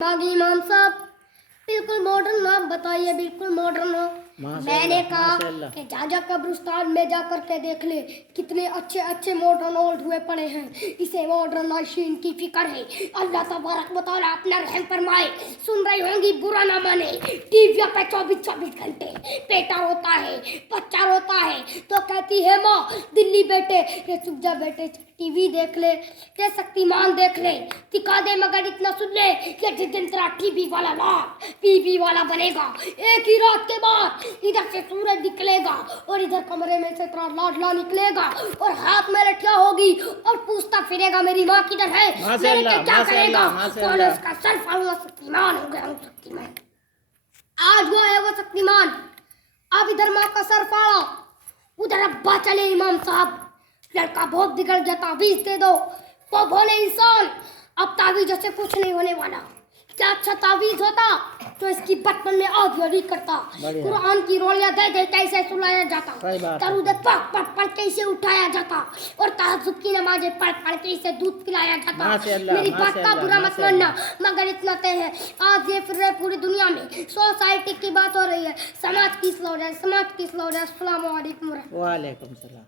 बागी इमाम साहब बिल्कुल मॉडर्न नाम बताइए, बिल्कुल मॉडर्न हो। मैंने कहा कि जाजा कब्रिस्तान में जाकर के देख ले, कितने अच्छे अच्छे मॉडर्न ओल्ड हुए पड़े हैं। इसे मॉडर्नाइजेशन की फिक्र है। अल्लाह तबारक व तआला अपना रहम फरमाए। सुन रही होंगी, बुरा ना माने। टीवी पे 24-24 घंटे बेटा रोता है, बच्चा रोता है, तो कहती है माँ दिल्ली बेटे ये चुप जा बेटे, टीवी देख ले, ये शक्तिमान देख ले, दिखा दे, मगर इतना सुन ले कि जिस दिन तेरा टीवी वाला बनेगा, एक ही रात के बाद इधर से सूरज निकलेगा और इधर कमरे में से तेरा लाडला निकलेगा और हाथ में लठिया होगी और पूछता फिरेगा मेरी माँ किधर है, मेरे के क्या करेगा। बोले उसका सर फाड़ूंगा, शक्तिमान हो गया हूँ, शक्तिमान। आज वो है वो शक्तिमान। अब इधर माँ का सर फाड़ा, उधर अब्बा चले इमाम साहब, लड़का बहुत बिगड़ गया, ताबीज दे दो। वो बोले इंसान अब ताबीज से कुछ नहीं होने वाला। क्या अच्छा ताबीज होता तो इसकी बचपन में आधी करता, कुरान की रोलियां दे दे कैसे सुलाया जाता, तरूद पढ़ पढ़ कैसे उठाया जाता और तहज्जुद की नमाजें पढ़ पढ़ के इसे दूध पिलाया जाता। मेरी बात का बुरा मत मानना, मगर इतना तय है आज ये फिर रहे पूरी दुनिया में। सोसाइटी की बात हो रही है, समाज की स्लो है, समाज की स्लो है। अस्सलाम वालेकुम। वालेकुम सलाम।